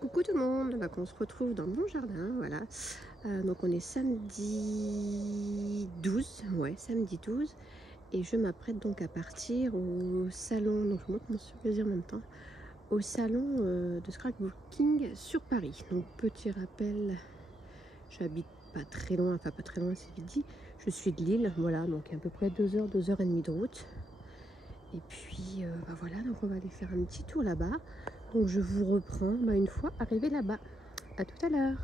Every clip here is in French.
Coucou tout le monde, bah, on se retrouve dans mon jardin, voilà. Donc on est samedi 12, ouais, samedi 12. Et je m'apprête donc à partir au salon, donc je montre mon surplaisir en même temps, au salon de scrapbooking sur Paris. Donc petit rappel, j'habite pas très loin, enfin pas très loin c'est vite dit. Je suis de Lille, voilà, donc à peu près 2 heures, 2 heures et demie de route. Et puis bah voilà, donc on va aller faire un petit tour là-bas. Donc je vous reprends une fois arrivé là-bas. À tout à l'heure.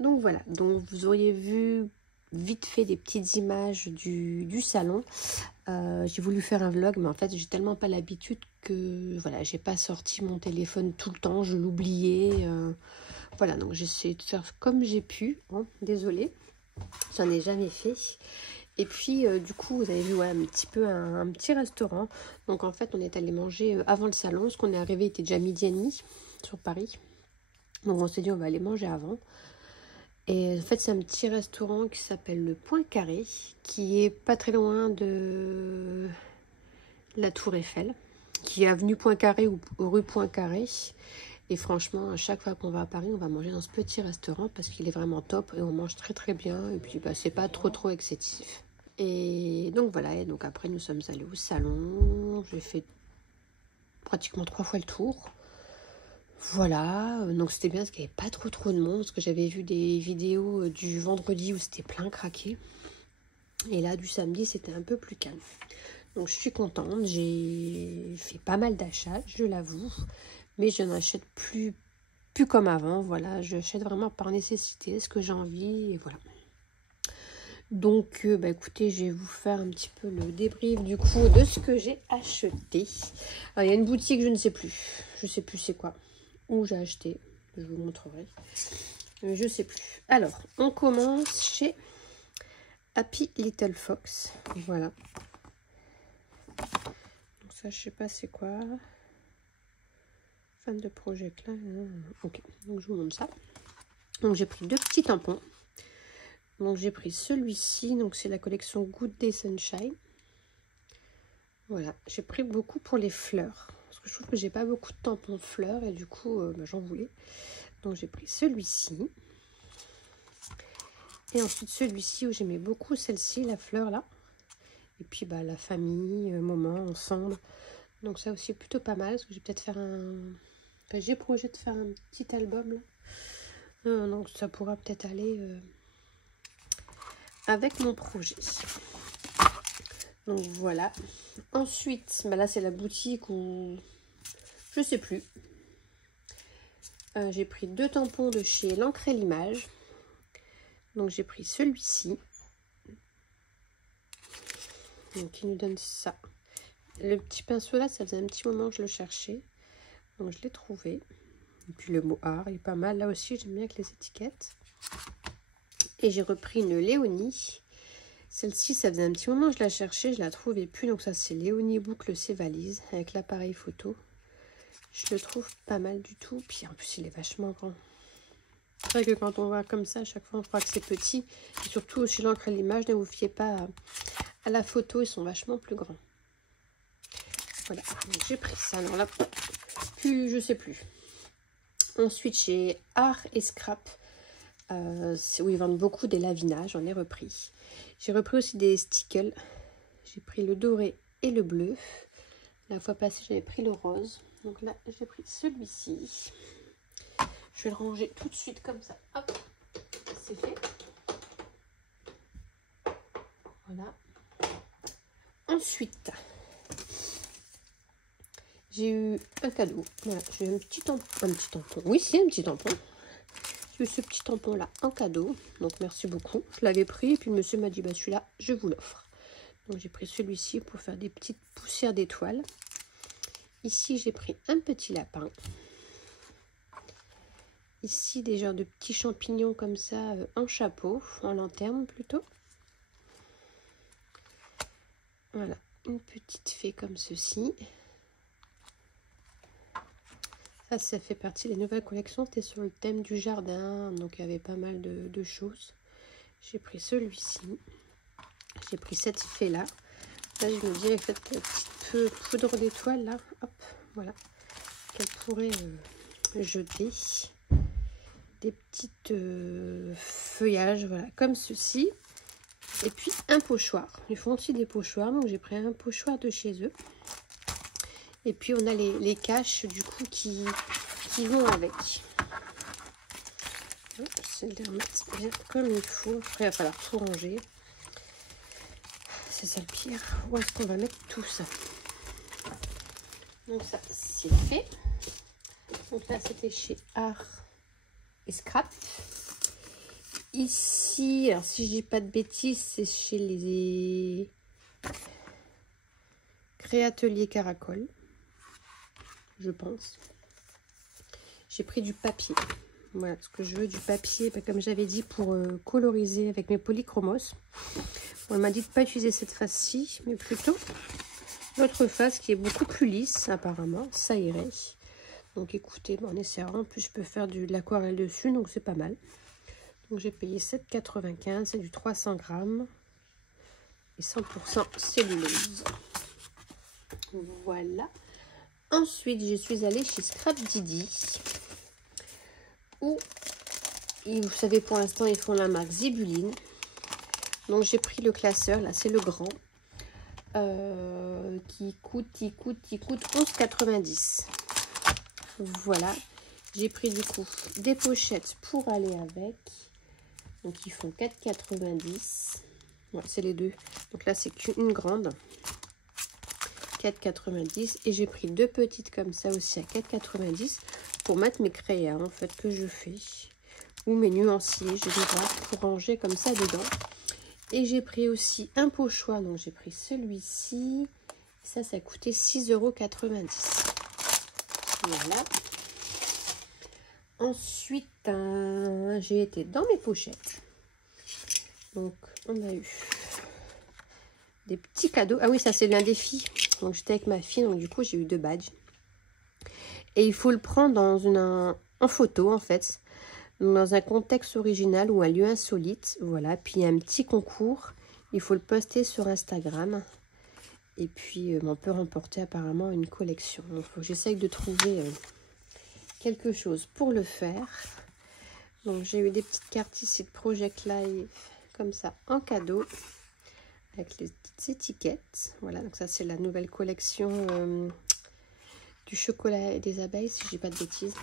Donc voilà, donc vous auriez vu vite fait des petites images du salon. J'ai voulu faire un vlog, mais en fait j'ai tellement pas l'habitude que voilà, j'ai pas sorti mon téléphone tout le temps, je l'oubliais. Voilà, donc j'ai essayé de faire comme j'ai pu, hein, désolée, j'en ai jamais fait. Et puis du coup vous avez vu ouais, un petit peu un petit restaurant. Donc en fait on est allé manger avant le salon, parce qu'on est arrivé, il était déjà 12h30 sur Paris. Donc on s'est dit on va aller manger avant. Et en fait, c'est un petit restaurant qui s'appelle le Point Carré, qui est pas très loin de la Tour Eiffel, qui est avenue Poincaré ou rue Poincaré. Et franchement, à chaque fois qu'on va à Paris, on va manger dans ce petit restaurant parce qu'il est vraiment top et on mange très très bien. Et puis, bah, c'est pas trop excessif. Et donc voilà, et donc après, nous sommes allés au salon. J'ai fait pratiquement 3 fois le tour. Voilà, donc c'était bien parce qu'il n'y avait pas trop de monde, parce que j'avais vu des vidéos du vendredi où c'était plein craqué. Et là, du samedi, c'était un peu plus calme. Donc je suis contente, j'ai fait pas mal d'achats, je l'avoue. Mais je n'achète plus comme avant, voilà. J'achète vraiment par nécessité, ce que j'ai envie, et voilà. Donc, bah écoutez, je vais vous faire un petit peu le débrief du coup de ce que j'ai acheté. Alors, il y a une boutique, je ne sais plus c'est quoi, où j'ai acheté, je vous montrerai. Je sais plus. Alors, on commence chez Happy Little Fox, voilà. Donc ça, je sais pas c'est quoi. Fan de Project là. Ok, donc je vous montre ça. Donc j'ai pris 2 petits tampons. Donc j'ai pris celui-ci, donc c'est la collection Good Day Sunshine. Voilà, j'ai pris beaucoup pour les fleurs, parce que je trouve que j'ai pas beaucoup de tampons fleurs et du coup bah, j'en voulais. Donc j'ai pris celui-ci. Et ensuite celui-ci où j'aimais beaucoup celle-ci, la fleur là. Et puis bah la famille, moment, ensemble. Donc ça aussi plutôt pas mal, parce que je vais peut-être faire un... Enfin, j'ai projet de faire un petit album là. Donc ça pourra peut-être aller avec mon projet. Donc voilà. Ensuite, bah là c'est la boutique où je sais plus. J'ai pris 2 tampons de chez l'encre et l'image. Donc j'ai pris celui-ci. Donc qui nous donne ça. Le petit pinceau là, ça faisait un petit moment que je le cherchais. Donc je l'ai trouvé. Et puis le mot art, il est pas mal. Là aussi, j'aime bien avec les étiquettes. Et j'ai repris une Léonie. Celle-ci, ça faisait un petit moment que je la cherchais, je la trouvais plus. Donc ça, c'est Léonie Boucle ses valises avec l'appareil photo. Je le trouve pas mal du tout. Puis en plus, il est vachement grand. C'est vrai que quand on voit comme ça, à chaque fois, on croit que c'est petit. Et surtout, chez l'encre et l'image, ne vous fiez pas à la photo, ils sont vachement plus grands. Voilà, j'ai pris ça. Alors là, plus, je sais plus. Ensuite, chez Art et Scrap, où ils vendent beaucoup des Lavina, j'en ai repris. J'ai repris aussi des stickers. J'ai pris le doré et le bleu. La fois passée, j'avais pris le rose. Donc là, j'ai pris celui-ci. Je vais le ranger tout de suite comme ça. Hop, c'est fait. Voilà. Ensuite, j'ai eu un cadeau. Voilà, j'ai eu un petit tampon. Oui, c'est un petit tampon. J'ai eu ce petit tampon là en cadeau. Donc merci beaucoup. Je l'avais pris et puis le monsieur m'a dit bah celui-là, je vous l'offre. Donc j'ai pris celui-ci pour faire des petites poussières d'étoiles. Ici, j'ai pris un petit lapin. Ici, des genres de petits champignons comme ça en chapeau, en lanterne plutôt. Voilà, une petite fée comme ceci. Ça fait partie des nouvelles collections. C'était sur le thème du jardin, donc il y avait pas mal de choses. J'ai pris celui-ci. J'ai pris cette fée-là. Là, je me dis, avec cette petite poudre d'étoile, là, hop, voilà, qu'elle pourrait jeter. Des petites feuillages, voilà, comme ceci. Et puis un pochoir. Ils font aussi des pochoirs, donc j'ai pris un pochoir de chez eux. Et puis on a les caches du coup qui vont avec. C'est de les remettre bien comme il faut. Après il va falloir tout ranger. C'est ça le pire. Où est-ce qu'on va mettre tout ça? Donc ça c'est fait. Donc là c'était chez Art et Scrap. Ici, alors si je dis pas de bêtises, c'est chez les Créatelier Caracol, je pense. J'ai pris du papier. Voilà ce que je veux, du papier, comme j'avais dit, pour coloriser avec mes polychromos. On m'a dit de ne pas utiliser cette face-ci, mais plutôt l'autre face qui est beaucoup plus lisse, apparemment. Ça irait. Donc écoutez, on essaiera. En plus, je peux faire de l'aquarelle dessus, donc c'est pas mal. Donc j'ai payé 7,95 €, c'est du 300 grammes et 100% cellulose. Voilà. Ensuite, je suis allée chez Scrap Didi, où, vous savez, pour l'instant, ils font la marque Zibuline. Donc j'ai pris le classeur, là c'est le grand, qui coûte 11,90 €. Voilà. J'ai pris du coup des pochettes pour aller avec. Donc ils font 4,90 €. Ouais, c'est les deux. Donc là c'est qu'une grande. 4,90 € et j'ai pris 2 petites comme ça aussi à 4,90 € pour mettre mes crayons en fait que je fais ou mes nuanciers, je vais voir, pour ranger comme ça dedans. Et j'ai pris aussi un pochoir, donc j'ai pris celui-ci. Ça a coûté 6,90 €. Voilà. Ensuite, j'ai été dans mes pochettes. Donc, on a eu des petits cadeaux. Ah oui, ça c'est l'un des filles. Donc, j'étais avec ma fille, donc du coup, j'ai eu 2 badges. Et il faut le prendre en photo, en fait. Dans un contexte original ou un lieu insolite. Voilà, puis il y a un petit concours. Il faut le poster sur Instagram. Et puis, on peut remporter apparemment une collection. Donc, il faut que j'essaye de trouver quelque chose pour le faire. Donc, j'ai eu des petites cartes ici de Project Live, comme ça, en cadeau. Avec les petites étiquettes. Voilà, donc ça, c'est la nouvelle collection du chocolat et des abeilles, si je dis pas de bêtises.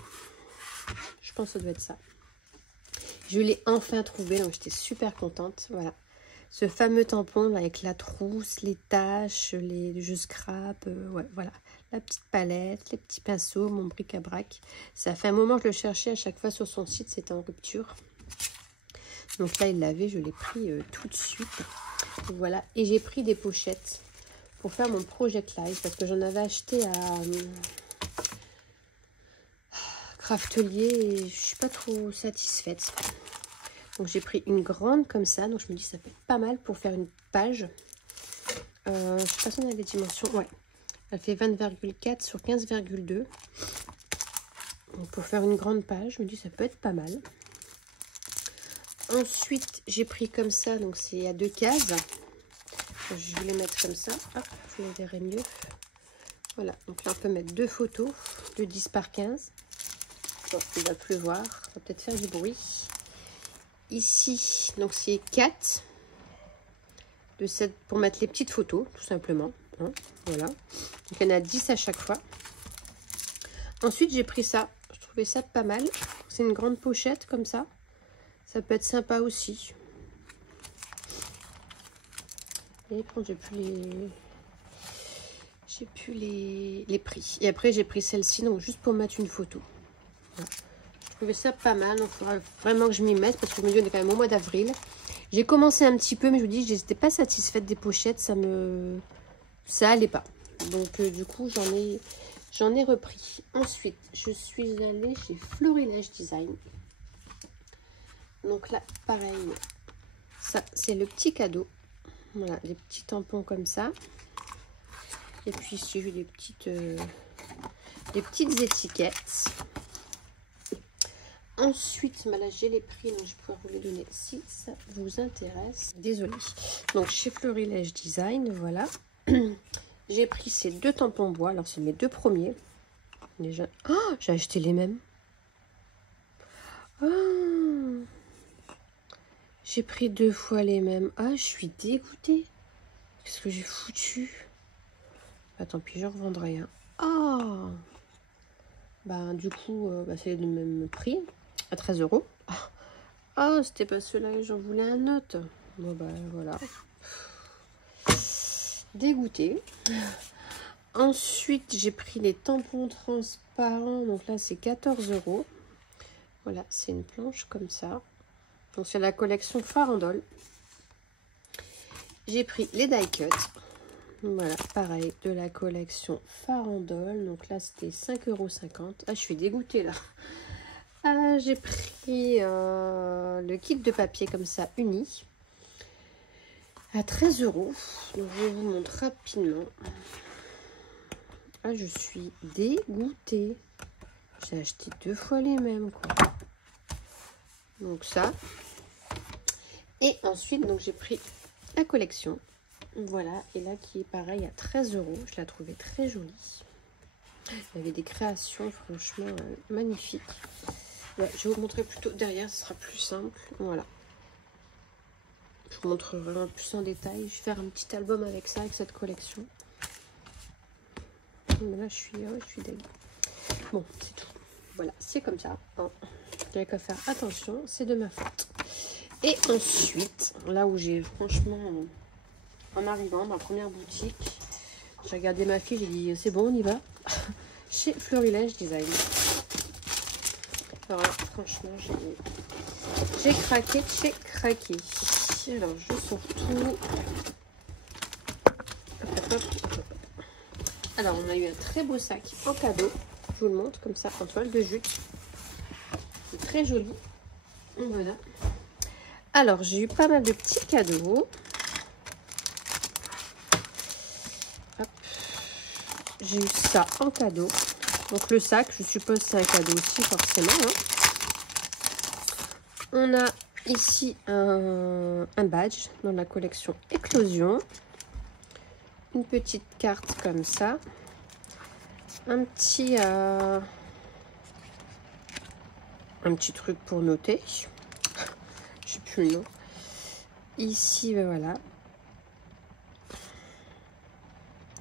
Je pense que ça doit être ça. Je l'ai enfin trouvé, donc j'étais super contente. Voilà, ce fameux tampon là, avec la trousse, les taches, je scrape. Ouais, voilà, la petite palette, les petits pinceaux, mon bric-à-brac. Ça fait un moment que je le cherchais à chaque fois sur son site, c'était en rupture. Donc là, il l'avait, je l'ai pris tout de suite. Voilà, et j'ai pris des pochettes pour faire mon Project Live parce que j'en avais acheté à Craftelier et je suis pas trop satisfaite. Donc j'ai pris une grande comme ça, donc je me dis ça peut être pas mal pour faire une page. Je sais pas si on a les dimensions, ouais. Elle fait 20,4 sur 15,2. Donc pour faire une grande page, je me dis ça peut être pas mal. Ensuite, j'ai pris comme ça, donc c'est à 2 cases. Je vais les mettre comme ça, hop, vous les verrez mieux. Voilà, donc là on peut mettre 2 photos de 10 par 15. Bon, il va pleuvoir, ça va peut-être faire du bruit. Ici, donc c'est 4 de 7 pour mettre les petites photos, tout simplement. Hein, voilà, donc il y en a 10 à chaque fois. Ensuite, j'ai pris ça, je trouvais ça pas mal. C'est une grande pochette comme ça. Ça peut être sympa aussi. Et après, j'ai plus les prix. Et après, j'ai pris celle-ci, donc juste pour mettre une photo. Voilà. Je trouvais ça pas mal. Donc, il faudra vraiment que je m'y mette parce que je me dis, on est quand même au mois d'avril. J'ai commencé un petit peu, mais je vous dis, je n'étais pas satisfaite des pochettes. Ça allait pas. Donc, du coup, j'en ai repris. Ensuite, je suis allée chez Florilège Design. Donc là, pareil, ça, c'est le petit cadeau. Voilà, des petits tampons comme ça. Et puis, j'ai eu des petites étiquettes. Ensuite, là, j'ai les prix, donc je pourrais vous les donner si ça vous intéresse. Désolée. Donc, chez Florilège Design, voilà. J'ai pris ces 2 tampons bois. Alors, c'est mes 2 premiers. Déjà, oh, j'ai acheté les mêmes. Oh, j'ai pris 2 fois les mêmes. Ah, je suis dégoûtée. Qu'est-ce que j'ai foutu? Bah, tant pis, je revendrai. Hein. Ah, bah, du coup, c'est le même prix, à 13 €. Ah, c'était pas ceux-là, j'en voulais un autre. Bon, bah, voilà. Dégoûtée. Ensuite, j'ai pris les tampons transparents. Donc là, c'est 14 €. Voilà, c'est une planche comme ça. Donc, c'est la collection Farandole. J'ai pris les die cut. Voilà, pareil, de la collection Farandole. Donc là, c'était 5,50 €. Ah, je suis dégoûtée là. Ah, j'ai pris le kit de papier comme ça, uni, à 13 €. Donc, je vous montre rapidement. Ah, je suis dégoûtée. J'ai acheté 2 fois les mêmes, quoi. Donc ça. Et ensuite, donc j'ai pris la collection. Voilà, et là qui est pareil à 13 €. Je la trouvais très jolie. Il y avait des créations franchement magnifiques. Ouais, je vais vous montrer plutôt derrière, ce sera plus simple. Voilà. Je vous montre vraiment plus en détail. Je vais faire un petit album avec ça, avec cette collection. Mais là, je suis dégueu. Bon, c'est tout. Voilà, c'est comme ça. Hein. J'avais qu'à faire attention, c'est de ma faute. Et ensuite, là où j'ai franchement, en arrivant dans la première boutique, j'ai regardé ma fille, j'ai dit c'est bon, on y va. Chez Florilège Design. Alors là, franchement, j'ai craqué, j'ai craqué. Alors, je sors tout. Alors, on a eu un très beau sac en cadeau. Je vous le montre comme ça, en toile de jute. C'est très joli. Voilà. Alors, j'ai eu pas mal de petits cadeaux. J'ai eu ça en cadeau. Donc, le sac, je suppose c'est un cadeau aussi, forcément. Hein. On a ici un badge dans la collection Éclosion. Une petite carte comme ça. Un petit truc pour noter. Je sais plus le nom. Ici, ben voilà.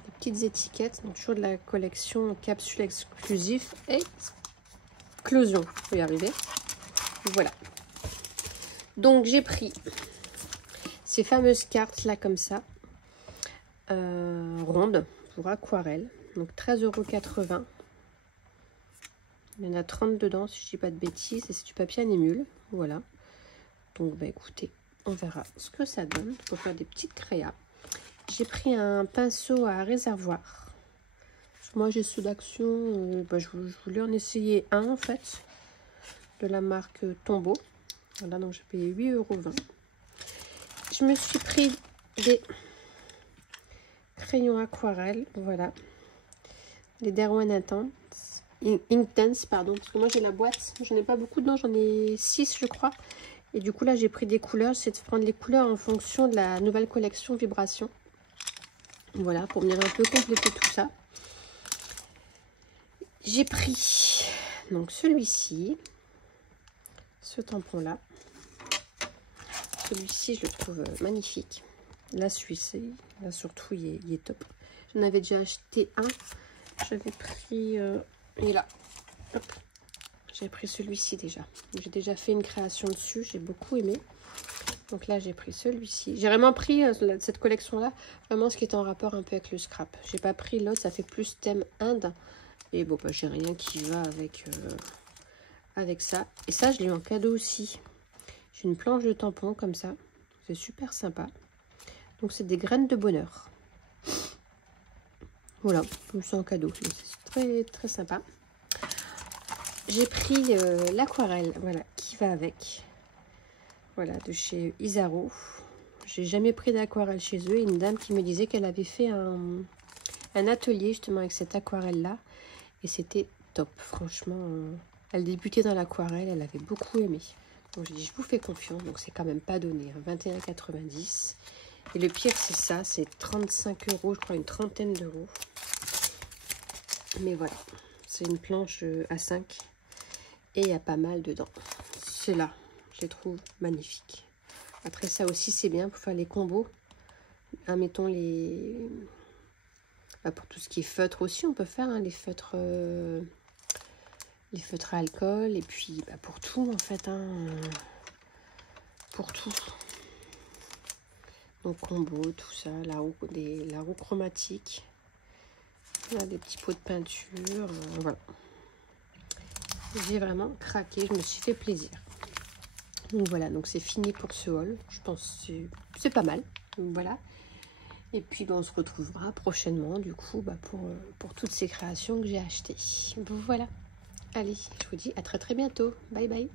Des petites étiquettes. Donc, toujours de la collection capsule exclusive Éclosion. Je vais y arriver. Voilà. Donc, j'ai pris ces fameuses cartes là comme ça. Rondes pour aquarelle. Donc 13,80 €. Il y en a 30 dedans, si je dis pas de bêtises. Et c'est du papier anémule. Voilà. Donc, bah, écoutez, on verra ce que ça donne pour faire des petites créas. J'ai pris un pinceau à réservoir. Moi, j'ai ceux d'Action. Je voulais en essayer un, en fait, de la marque Tombow. Voilà, donc j'ai payé 8,20 €. Je me suis pris des crayons aquarelle. Voilà. Les Derwent Intense, pardon. Parce que moi, j'ai la boîte. J'en ai pas beaucoup dedans. J'en ai 6, je crois. Et du coup, là, j'ai pris des couleurs. C'est de prendre les couleurs en fonction de la nouvelle collection Vibration. Voilà, pour venir un peu compléter tout ça. J'ai pris donc celui-ci, ce tampon-là. Celui-ci, je le trouve magnifique. Là, celui-ci, là surtout, il est top. J'en avais déjà acheté un. J'avais pris... et là, hop, j'ai pris celui-ci déjà. J'ai déjà fait une création dessus, j'ai beaucoup aimé. Donc là, j'ai pris celui-ci. J'ai vraiment pris cette collection-là, vraiment ce qui est en rapport un peu avec le scrap. J'ai pas pris l'autre, ça fait plus thème Inde. Et bon, bah, j'ai rien qui va avec ça. Et ça, je l'ai eu en cadeau aussi. J'ai une planche de tampons comme ça. C'est super sympa. Donc, c'est des graines de bonheur. Voilà, c'est en cadeau. C'est très, très sympa. J'ai pris l'aquarelle, voilà, qui va avec. Voilà, de chez Isaro. J'ai jamais pris d'aquarelle chez eux. Et une dame qui me disait qu'elle avait fait un atelier justement avec cette aquarelle-là. Et c'était top, franchement. Elle débutait dans l'aquarelle, elle avait beaucoup aimé. Donc j'ai dit, je vous fais confiance, donc c'est quand même pas donné. Hein, 21,90 €. Et le pire, c'est ça, c'est 35 €, je crois, une trentaine d'euros. Mais voilà, c'est une planche A5 et il y a pas mal dedans. C'est là, je les trouve magnifiques. Après ça aussi, c'est bien pour faire les combos. Hein, mettons les... Bah, pour tout ce qui est feutre aussi, on peut faire hein, les feutres à alcool. Et puis bah, pour tout en fait, hein, pour tout. Donc combo, tout ça, la roue chromatique. Là, des petits pots de peinture, voilà. J'ai vraiment craqué, je me suis fait plaisir. Donc voilà, donc c'est fini pour ce haul. Je pense que c'est pas mal. Donc voilà. Et puis on se retrouvera prochainement du coup pour toutes ces créations que j'ai achetées. Voilà. Allez, je vous dis à très bientôt. Bye bye.